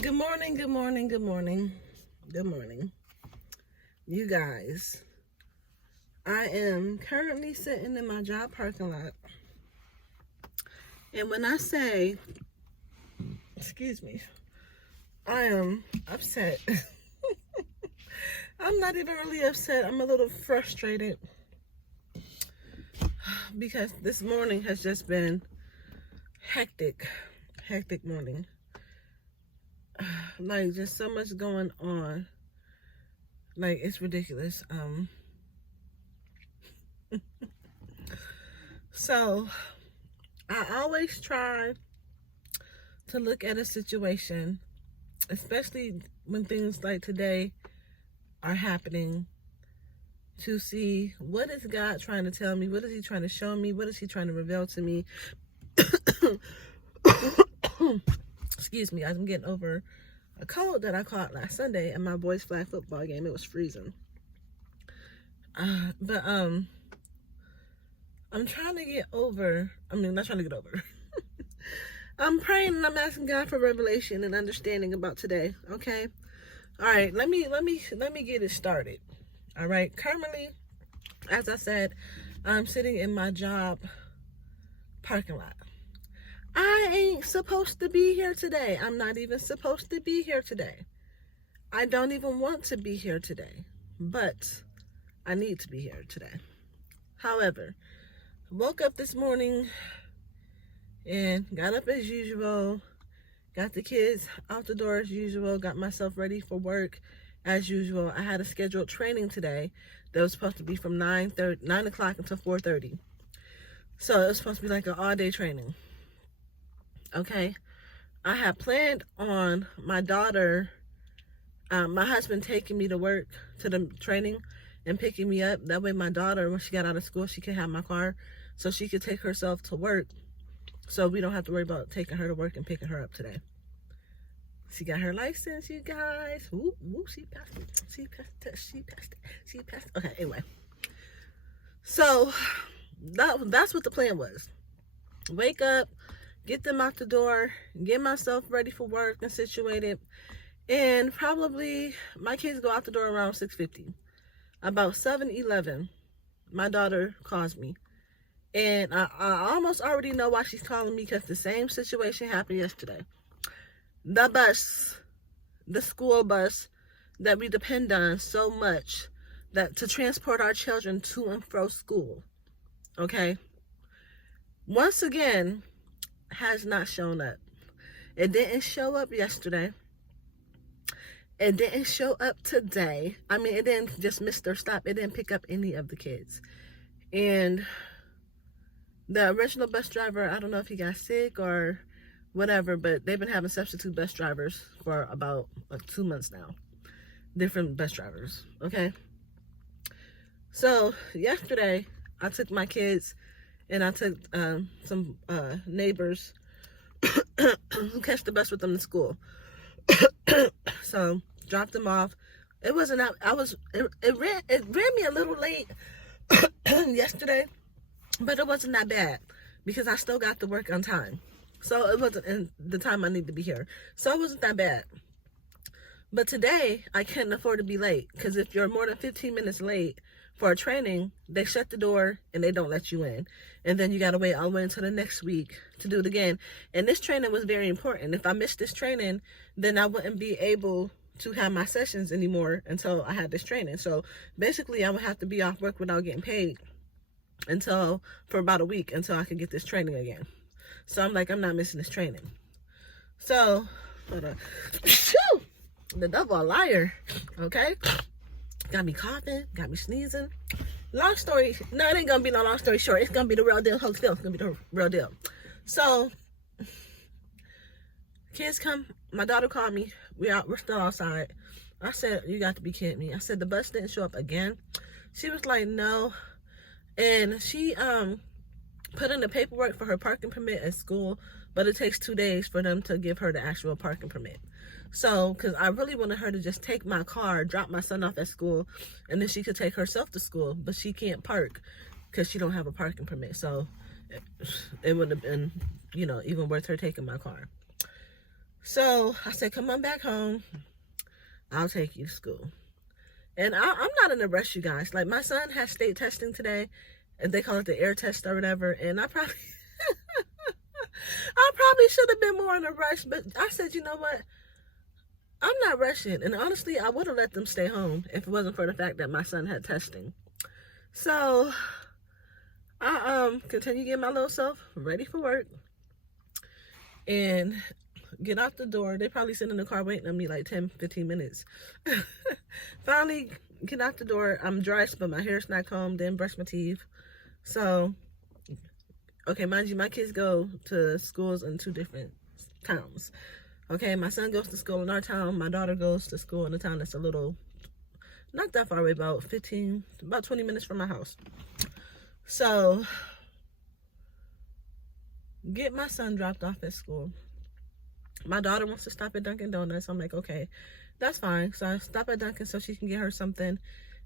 Good morning, good morning, good morning, good morning. You guys, I am currently sitting in my job parking lot. And when I say, excuse me, I am upset. I'm not even really upset. I'm a little frustrated because this morning has just been hectic morning. Like, just so much going on. Like, it's ridiculous. So I always try to look at a situation, especially when things like today are happening, to see what is God trying to tell me, what is he trying to show me, what is he trying to reveal to me. Excuse me, I'm getting over a cold that I caught last Sunday at my boys' flag football game. It was freezing. But I'm trying to get over, not trying to get over. I'm praying and I'm asking God for revelation and understanding about today, okay? All right, let me get it started. All right, currently, as I said, I'm sitting in my job parking lot. I ain't supposed to be here today. I'm not even supposed to be here today. I don't even want to be here today, but I need to be here today. However, woke up this morning and got up as usual, got the kids out the door as usual, got myself ready for work as usual. I had a scheduled training today that was supposed to be from 9 o'clock until 4:30. So it was supposed to be like an all-day training. Okay, I had planned on my daughter, my husband taking me to work, to the training, and picking me up. That way my daughter, when she got out of school, she could have my car so she could take herself to work, so we don't have to worry about taking her to work and picking her up today. She got her license, you guys. Woo, woo, she passed it. She passed it. Okay, anyway. So that's what the plan was. Wake up, get them out the door, get myself ready for work and situated, and probably my kids go out the door around 6:50. About 7:11, my daughter calls me. And I almost already know why she's calling me, because the same situation happened yesterday. The bus, the school bus that we depend on so much that to transport our children to and fro school, okay, once again, has not shown up. It didn't show up yesterday. It didn't show up today. It didn't just miss their stop. It didn't pick up any of the kids. And the original bus driver, I don't know if he got sick or whatever, but they've been having substitute bus drivers for about 2 months now. Different bus drivers, okay? So yesterday, I took my kids and I took some neighbors who catch the bus with them to school. So dropped them off. It wasn't out. It ran me a little late yesterday, but it wasn't that bad because I still got to work on time. So it wasn't in the time I need to be here. So it wasn't that bad. But today, I can't afford to be late, because if you're more than 15 minutes late for a training, they shut the door and they don't let you in. And then you got to wait all the way until the next week to do it again. And this training was very important. If I missed this training, then I wouldn't be able to have my sessions anymore until I had this training. So basically, I would have to be off work without getting paid for about a week until I could get this training again. So I'm like, I'm not missing this training. So, hold on. The devil a liar, okay? Got me coughing, got me sneezing. Long story, no, it ain't gonna be no long story short. It's gonna be the real deal, hold still. It's gonna be the real deal. So, kids come, my daughter called me. We're still outside. I said, you got to be kidding me. I said, the bus didn't show up again. She was like, no. And she put in the paperwork for her parking permit at school, but it takes 2 days for them to give her the actual parking permit. So, because I really wanted her to just take my car, drop my son off at school, and then she could take herself to school, but she can't park because she don't have a parking permit. So it would have been, even worth her taking my car. So I said, come on back home. I'll take you to school. And I'm not in a rush, you guys. Like, my son has state testing today, and they call it the air test or whatever. And I probably should have been more in a rush, but I said, you know what? I'm not rushing. And honestly, I would have let them stay home if it wasn't for the fact that my son had testing. So I continue getting my little self ready for work and get out the door. They probably sit in the car waiting on me like 10-15 minutes. Finally get out the door. I'm dressed, but my hair's not combed, didn't brush my teeth. So, okay, mind you, my kids go to schools in 2 different towns. Okay, my son goes to school in our town. My daughter goes to school in a town that's a little, not that far away, about 20 minutes from my house. So, get my son dropped off at school. My daughter wants to stop at Dunkin' Donuts. I'm like, okay, that's fine. So I stop at Dunkin' so she can get her something.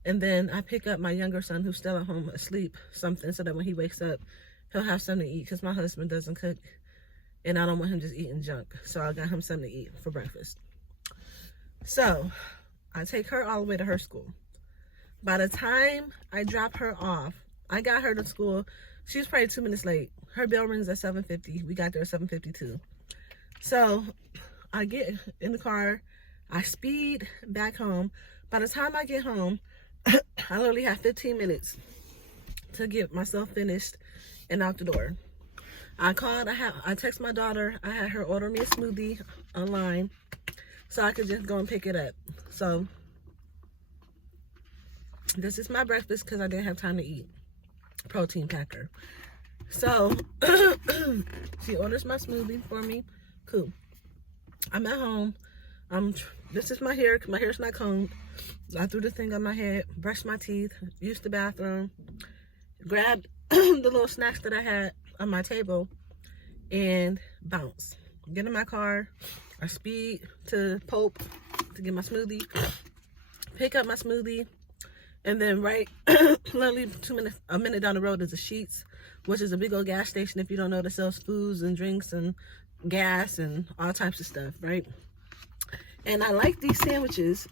And then I pick up my younger son who's still at home asleep something so that when he wakes up, he'll have something to eat because my husband doesn't cook. And I don't want him just eating junk. So I got him something to eat for breakfast. So I take her all the way to her school. By the time I drop her off, I got her to school. She was probably 2 minutes late. Her bell rings at 7:50. We got there at 7:52. So I get in the car. I speed back home. By the time I get home, I literally have 15 minutes to get myself finished and out the door. I called, I text my daughter, I had her order me a smoothie online so I could just go and pick it up. So, this is my breakfast because I didn't have time to eat. Protein packer. So, she orders my smoothie for me. Cool. I'm at home. This is my hair. My hair's not combed. I threw the thing on my head, brushed my teeth, used the bathroom, grabbed the little snacks that I had on my table, and bounce. Get in my car. I speed to Pope to get my smoothie, pick up my smoothie, and then right literally a minute down the road is a Sheetz, which is a big old gas station, if you don't know, that sells foods and drinks and gas and all types of stuff, right? And I like these sandwiches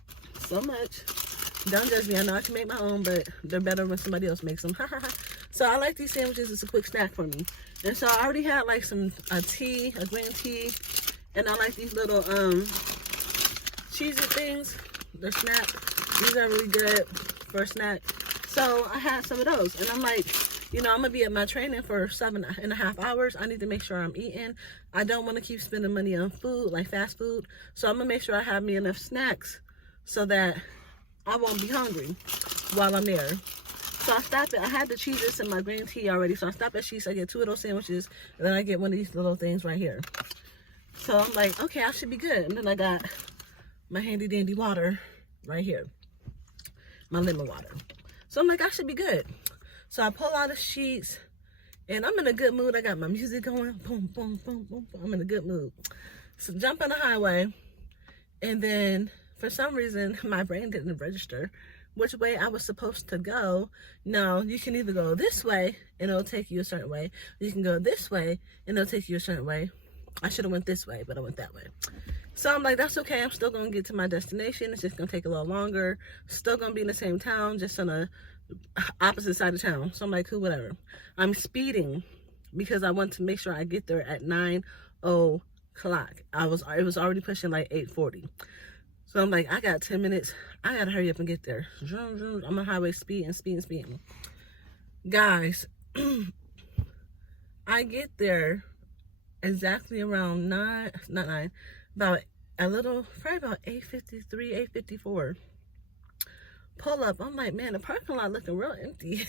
so much. Don't judge me. I know I can make my own, but they're better when somebody else makes them. So I like these sandwiches. It's a quick snack for me. And so I already had like a green tea, and I like these little cheesy things. They're Snap. These are really good for a snack. So I had some of those, and I'm like, you know, I'm gonna be at my training for 7.5 hours. I need to make sure I'm eating. I don't want to keep spending money on food, like fast food. So I'm gonna make sure I have me enough snacks so that I won't be hungry while I'm there. So I stopped I had the Cheez-Its and my green tea already. So I stopped at Sheetz. I get 2 of those sandwiches, and then I get one of these little things right here. So I'm like, okay, I should be good. And then I got my handy dandy water right here, my lemon water. So I'm like, I should be good. So I pull out the Sheetz, and I'm in a good mood. I got my music going, boom, boom, boom, boom, boom. I'm in a good mood. So jump on the highway, and then for some reason, my brain didn't register which way I was supposed to go. No, you can either go this way, and it'll take you a certain way. You can go this way, and it'll take you a certain way. I should have went this way, but I went that way. So I'm like, that's okay. I'm still going to get to my destination. It's just going to take a little longer. Still going to be in the same town, just on the opposite side of town. So I'm like, cool, whatever. I'm speeding because I want to make sure I get there at 9 o'clock. It was already pushing like 8:40. So I'm like, I got 10 minutes. I got to hurry up and get there. I'm on the highway speeding. Guys, I get there exactly around probably about 8:53, 8:54. Pull up. I'm like, man, the parking lot looking real empty.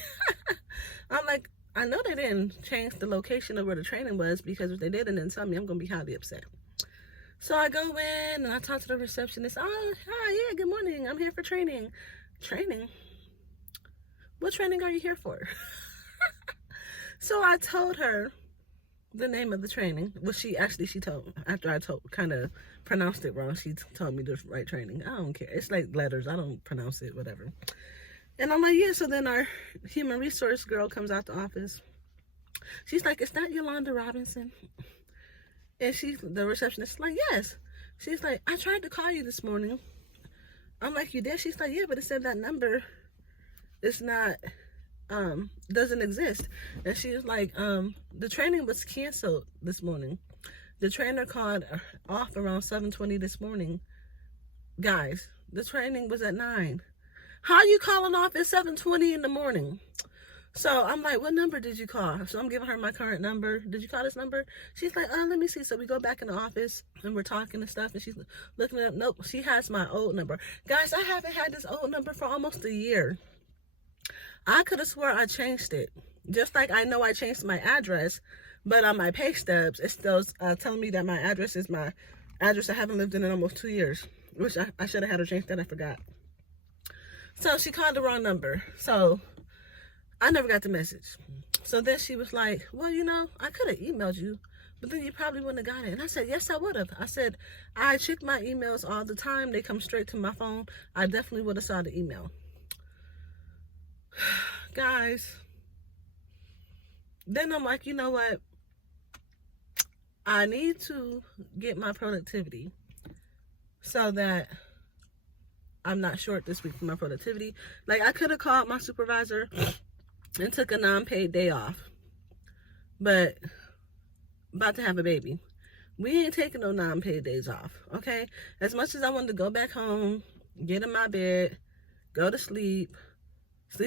I'm like, I know they didn't change the location of where the training was, because if they did and didn't tell me, I'm going to be highly upset. So I go in and I talk to the receptionist. Oh, hi, yeah, good morning. I'm here for training. Training? What training are you here for? So I told her the name of the training. Well, she told, after I kind of pronounced it wrong, she told me the right training. I don't care. It's like letters. I don't pronounce it, whatever. And I'm like, yeah. So then our human resource girl comes out the office. She's like, is that Yolanda Robinson? And the receptionist is like, yes. She's like, I tried to call you this morning. I'm like, you did? She's like, yeah, but it said that number is not, doesn't exist. And she was like, the training was canceled this morning. The trainer called off around 7:20 this morning. Guys, the training was at 9. How are you calling off at 7:20 in the morning? So I'm like, what number did you call? So I'm giving her my current number. Did you call this number? She's like, let me see. So we go back in the office and we're talking and stuff. And she's looking up. Nope, she has my old number. Guys, I haven't had this old number for almost a year. I could have swore I changed it. Just like I know I changed my address, but on my pay stubs, it's still telling me that my address is my address I haven't lived in almost 2 years, which I should have had her change that. I forgot. So she called the wrong number. So I never got the message. So then she was like, well, you know, I could have emailed you, but then you probably wouldn't have got it. And I said, yes, I would have. I said, I check my emails all the time. They come straight to my phone. I definitely would have saw the email. Guys, then I'm like, you know what? I need to get my productivity so that I'm not short this week for my productivity. Like, I could have called my supervisor and took a non-paid day off, but about to have a baby. We ain't taking no non-paid days off, okay? As much as I wanted to go back home, get in my bed, go to sleep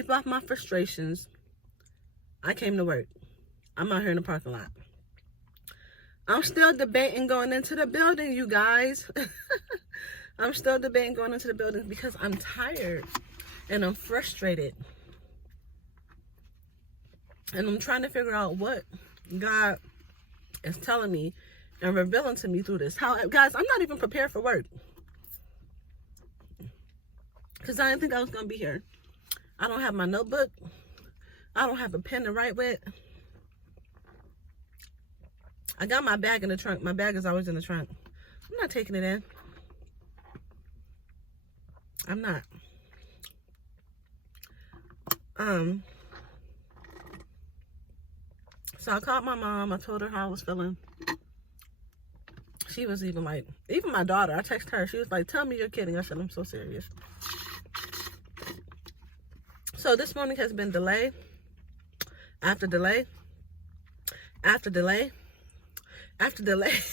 off my frustrations, I came to work. I'm out here in the parking lot. I'm still debating going into the building, you guys. I'm still debating going into the building because I'm tired and I'm frustrated. And I'm trying to figure out what God is telling me and revealing to me through this. Guys, I'm not even prepared for work. Because I didn't think I was going to be here. I don't have my notebook. I don't have a pen to write with. I got my bag in the trunk. My bag is always in the trunk. I'm not taking it in. I'm not. So I called my mom. I told her how I was feeling. She was even like, even my daughter, I texted her. She was like, tell me you're kidding. I said, I'm so serious. So this morning has been delay after delay after delay after delay.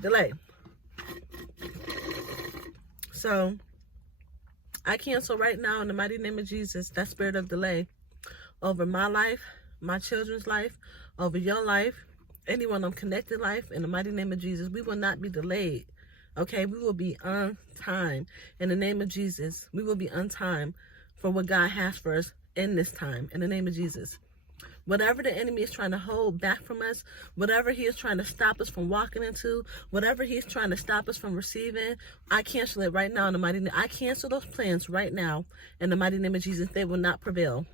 delay. So I cancel right now in the mighty name of Jesus that spirit of delay over my life, my children's life, over your life, anyone I'm connected life. In the mighty name of Jesus, we will not be delayed. Okay, we will be on time. In the name of Jesus, we will be on time for what God has for us in this time. In the name of Jesus. Whatever the enemy is trying to hold back from us, whatever he is trying to stop us from walking into, whatever he's trying to stop us from receiving, I cancel it right now in the mighty name. I cancel those plans right now in the mighty name of Jesus. They will not prevail.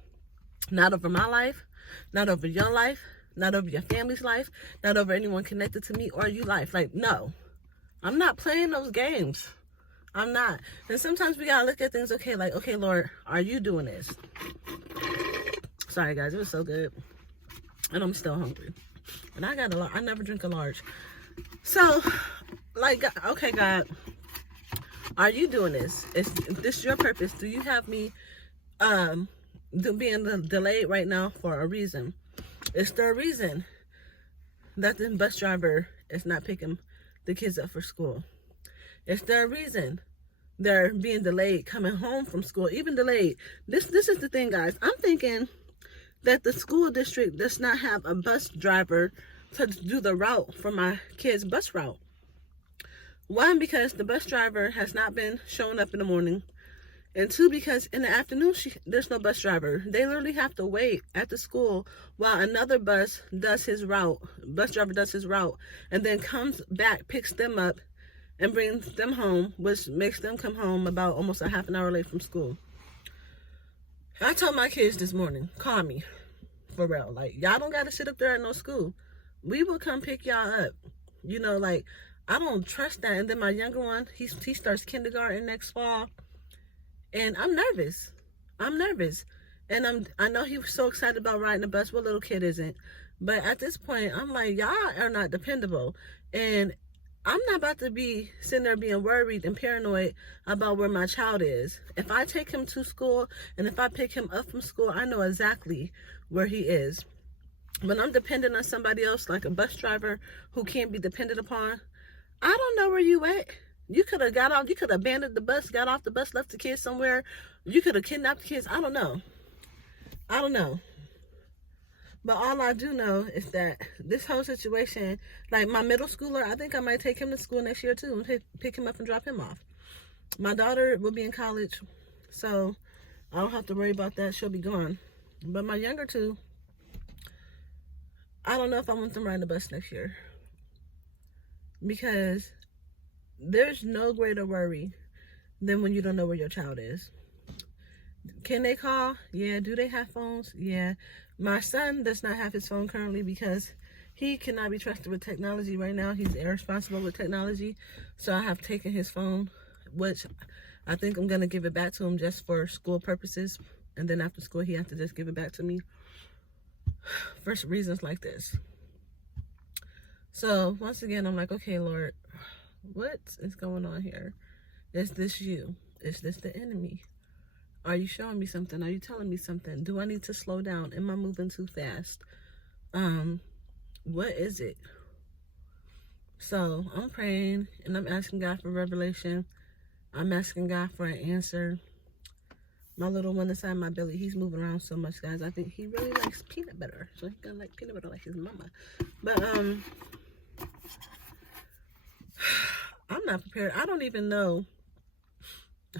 Not over my life, not over your life, not over your family's life, not over anyone connected to me or you life. Like, no. I'm not playing those games. I'm not. And sometimes we gotta look at things, okay, like, okay, Lord, are you doing this? Sorry, guys, it was so good. And I'm still hungry. And I never drink a large. So, like, okay, God, are you doing this? Is this your purpose? Do you have me being delayed right now for a reason? Is there a reason that the bus driver is not picking the kids up for school? Is there a reason they're being delayed coming home from school? Even delayed. This is the thing, guys. I'm thinking that the school district does not have a bus driver to do the route for my kids' bus route. One, because the bus driver has not been showing up in the morning. And two, because in the afternoon, there's no bus driver. They literally have to wait at the school while another bus driver does his route, and then comes back, picks them up, and brings them home, which makes them come home about almost a half an hour late from school. I told my kids this morning, call me, for real. Like, y'all don't got to sit up there at no school. We will come pick y'all up. You know, like, I don't trust that. And then my younger one, he starts kindergarten next fall. And I'm nervous. And I know he was so excited about riding the bus. What little kid isn't? But at this point, I'm like, y'all are not dependable. And I'm not about to be sitting there being worried and paranoid about where my child is. If I take him to school and if I pick him up from school, I know exactly where he is. When I'm dependent on somebody else, like a bus driver who can't be depended upon, I don't know where you at. You could have got off, you could have abandoned the bus, got off the bus, left the kids somewhere. You could have kidnapped the kids. I don't know. I don't know. But all I do know is that this whole situation, like my middle schooler, I think I might take him to school next year too and pick him up and drop him off. My daughter will be in college, so I don't have to worry about that. She'll be gone. But my younger two, I don't know if I want them riding the bus next year. Because there's no greater worry than when you don't know where your child is. Can they call? Yeah. Do they have phones? Yeah. My son does not have his phone currently because he cannot be trusted with technology right now. He's irresponsible with technology. So I have taken his phone, which I think I'm going to give it back to him just for school purposes. And then after school, he has to just give it back to me for reasons like this. So once again, I'm like, okay, Lord, what is going on here? Is this you? Is this the enemy? Are you showing me something? Are you telling me something? Do I need to slow down? Am I moving too fast? What is it? So I'm praying and I'm asking God for revelation. I'm asking God for an answer. My little one inside my belly, he's moving around so much, guys. I think he really likes peanut butter. So he's gonna like peanut butter like his mama. But I'm not prepared. I don't even know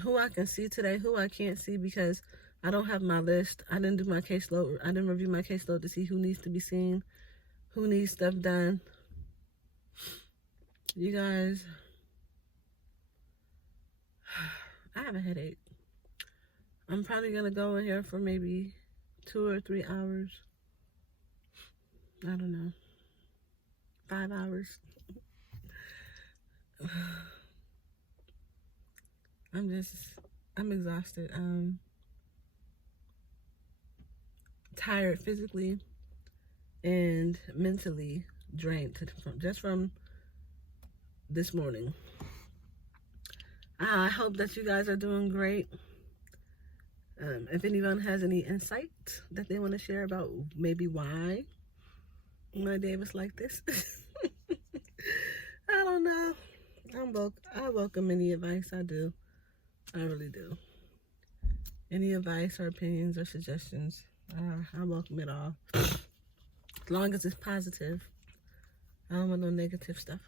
who I can see today, who I can't see, because I don't have my list. I didn't do my caseload. I didn't review my caseload to see who needs to be seen, who needs stuff done. You guys, I have a headache. I'm probably going to go in here for maybe 2 or 3 hours. I don't know. 5 hours. I'm exhausted. Tired physically and mentally drained just from this morning. I hope that you guys are doing great. If anyone has any insight that they want to share about maybe why my day was like this, I don't know. I welcome any advice. I do. I really do. Any advice or opinions or suggestions, I welcome it all. As long as it's positive. I don't want no negative stuff.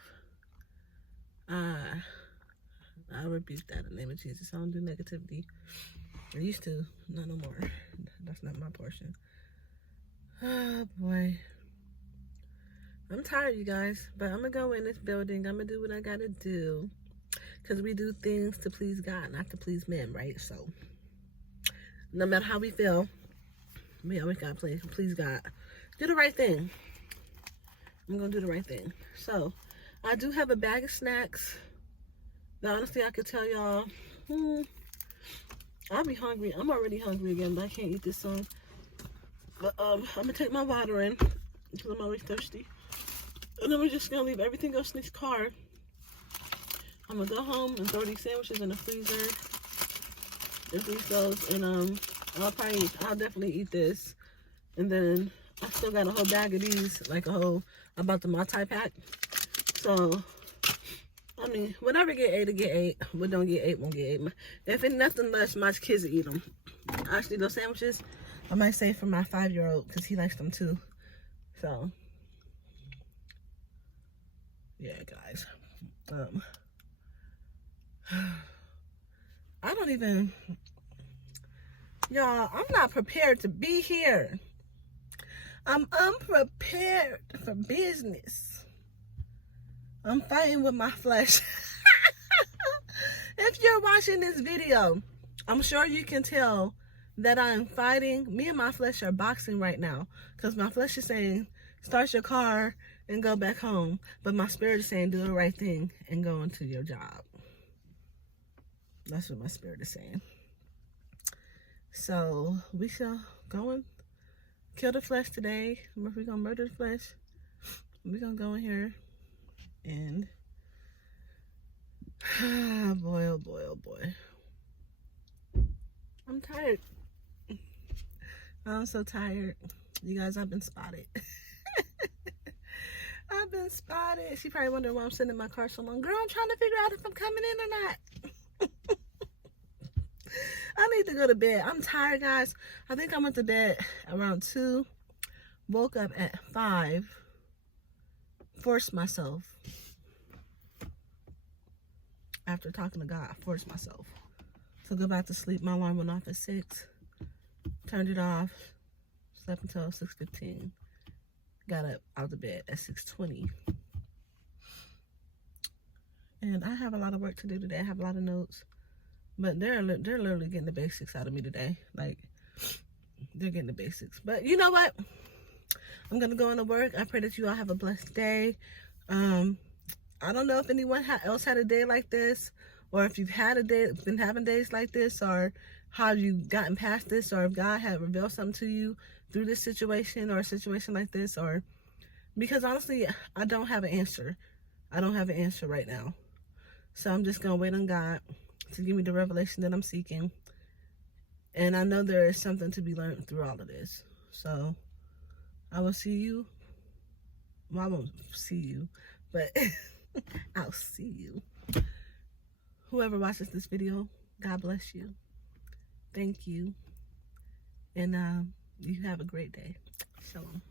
I rebuke that in the name of Jesus. I don't do negativity. I used to, not no more. That's not my portion. Oh boy. I'm tired, you guys, but I'm gonna go in this building. I'm gonna do what I gotta do, because we do things to please God, not to please men, right? So no matter how we feel, we always gotta please God. Do the right thing. I'm gonna do the right thing. So I do have a bag of snacks. Now, honestly, I could tell y'all, I'll be hungry. I'm already hungry again, but I can't eat this soon. But I'm gonna take my water in because I'm always thirsty. And then we're just gonna leave everything else in this car. I'm gonna go home and throw these sandwiches in the freezer. And freeze those. And I'll definitely eat this. And then I still got a whole bag of these, like I bought the multi-pack. So I mean, whenever get 8, to get 8. What don't get 8 won't get 8. If it's nothing less, my kids will eat them. Actually, those sandwiches, I might save for my 5-year-old because he likes them too. So, yeah, guys. I don't even, y'all, I'm not prepared to be here. I'm unprepared for business. I'm fighting with my flesh. If you're watching this video, I'm sure you can tell that I'm fighting. Me and my flesh are boxing right now, because my flesh is saying, start your car and go back home. But my spirit is saying, do the right thing and go into your job. That's what my spirit is saying. So we shall go in kill the flesh today. If we're gonna murder the flesh, we're gonna go in here and oh boy, oh boy, oh boy. I'm tired. I'm so tired. You guys, I've been spotted. I've been spotted. She probably wondering why I'm sitting in my car so long. Girl, I'm trying to figure out if I'm coming in or not. I need to go to bed. I'm tired, guys. I think I went to bed around 2. Woke up at 5. Forced myself. After talking to God, I forced myself to go back to sleep. My alarm went off at 6. Turned it off. Slept until 6:15. Got up out of bed at 6:20. And I have a lot of work to do today. I have a lot of notes. But they're literally getting the basics out of me today. Like, they're getting the basics. But you know what? I'm going to go into work. I pray that you all have a blessed day. I don't know if anyone else had a day like this, or if you've had a day, been having days like this, or how you've gotten past this, or if God had revealed something to you through this situation or a situation like this, or because honestly, I don't have an answer. I don't have an answer right now. So I'm just going to wait on God to give me the revelation that I'm seeking. And I know there is something to be learned through all of this. So I will see you. Well, I won't see you, but I'll see you. Whoever watches this video, God bless you. Thank you. And you have a great day. Shalom.